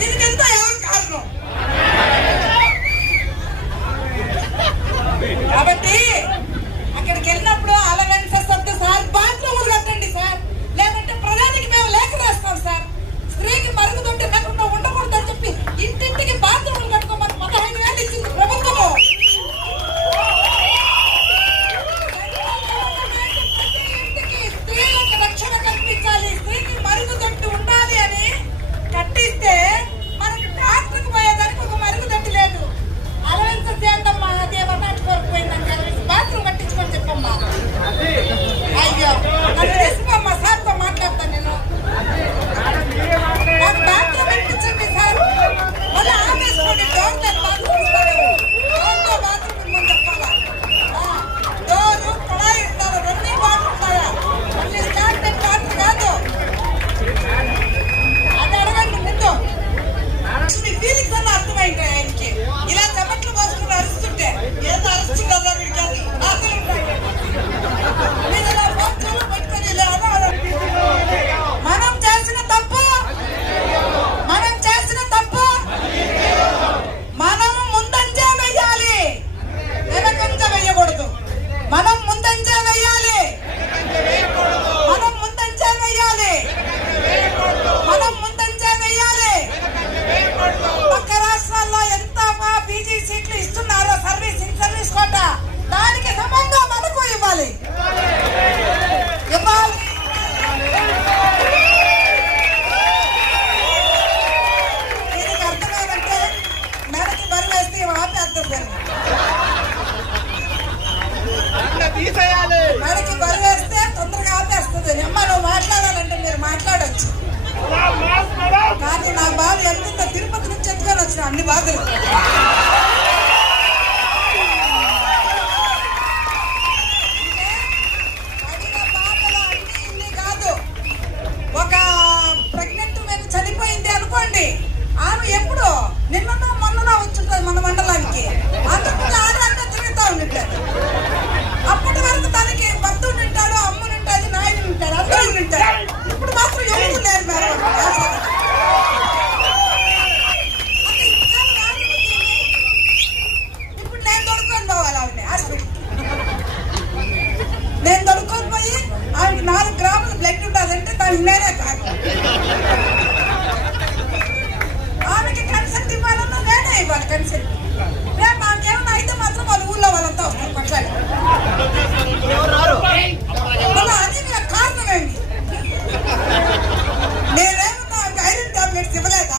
దీనికి ఎంత ఎవరు కారణం? కాబట్టి అక్కడికి వెళ్ళినప్పుడు అలవెన్సెస్ వద్దు సార్, బాత్రూములు కట్టండి సార్, లేదంటే ప్రధానికి మేము లేఖ రాస్తాం సార్, స్త్రీకి మరుగుదొడ్డి లేకుండా ఉండకూడదని చెప్పి ఇంటింటికి బాత్రూములు కట్టుకోమని 15,000 ఇచ్చింది ప్రభుత్వము. స్త్రీలకు రక్షణ కల్పించాలి, స్త్రీకి మరుగుదొడ్డి ఉండాలి అని కట్టిస్తే మనకి డాక్టర్కి పోయేదానికి ఒక మరుగుదొడ్డి లేదు. అలవెన్సెస్ ఏంటమ్మా, అదే పోయిందని బాత్రూమ్ కట్టించుకొని చెప్పమ్మా. అయ్యో నన్ను తీసుకోమ్మా, సార్తో మాట్లాడతాను నేను. నాకు బాత్రూమ్ కట్టించండి సార్, మళ్ళీ ఆపేసుకోండి డోర్, దాని బాత్రూమ్ ఇస్తాను, డోర్తో బాత్రూమ్ ముందు చెప్పాలా? డోరు కుళాయి ఇస్తారు, రన్నీ వాటర్ ఉంటాయా? మళ్ళీ స్టాండర్డ్ వాటర్ కాదు, అది అడగండి ముందు. మీ ఫీలింగ్స్ అన్న అర్థమైంది ఆయనకి. ఇలా చెమట్లు పోసుకుని అరుస్తుంటే ఏదో అరుస్తుందా వీడికి అది ఆకలి ఉంటాయి. మీరు ఇలా పోస్టర్లు పెట్టుకొని ఇలా మనం చేసిన తప్పు, మనం చేసిన తప్పు, మనం ముందంజే వెయ్యాలి, వెనకంజ వెయ్యకూడదు. మనం ముందంజే వెయ్యాలి, మనం ముందంజే వెయ్యాలి, మనం ముందంజే వెయ్యాలి. పక్క రాష్ట్రాల్లో ఎంత పీజీ సీట్లు ఇస్తున్నారో సర్వీస్ ఇన్ సర్వీస్ కోట, దానికి సమంగా మనకు ఇవ్వాలి. దీనికి అర్థం ఏమంటే మెడకి బరువు వేస్తే ఆపేస్తుంది, మెడకి బరువు వేస్తే తొందరగా ఆపేస్తుంది. అమ్మ నువ్వు మాట్లాడాలంటే మీరు మాట్లాడచ్చు, కానీ నా బాధ ఎంత తిరుపతి నుంచి ఎత్తుకొని వచ్చిన అన్ని బాధలు. పడిన బాధలు అన్ని ఇన్ని కాదు. ఒక ప్రెగ్నెంట్ మీద చనిపోయింది అనుకోండి, ఆమె ఎప్పుడు నిన్ననో మొన్ననో వచ్చుంటుంది మన మండలానికి, అంతకుముందు ఆడదంతా తిరుగుతూ ఉంటాడు. అప్పటి వరకు తనకి భర్త ఉంటాడు, అమ్మునుంటాడు, నాయుడు ఉంటాడు, అందరూ ఉంటాడు. ఇప్పుడు మాత్రం ఎవరు లేరు మేడం.